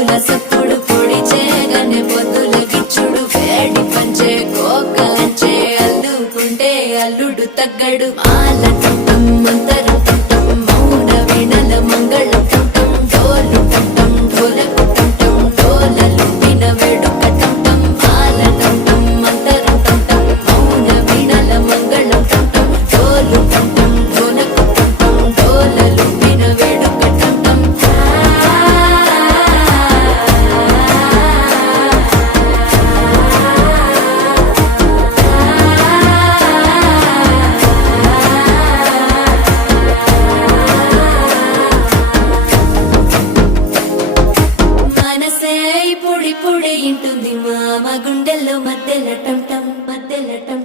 డప్పుల సప్పుడు పొడి చేయగానే పొద్దుల గిచ్చుడు వేడి పంచే కోకలంచే అల్లుకుంటే అల్లుడు తగ్గడు మాల టుంటం మంతరు టుంటం మౌన వీణల మంగళం టుంటం డోలు టుంటం ఢోలకు టుంటం డోలలు విన వేడుక టుంటం మాల టుంటం మంతరు టుంటం మౌన వీణల మంగళం టుంటం డోలు టుంటం ఢోలకు టుంటం డోలలు విన వేడుక టుంటం మనసే పొడి పొడి ఇంటుంది మామ గుండెల్లో మధ్యల టం టం మధ్యల టం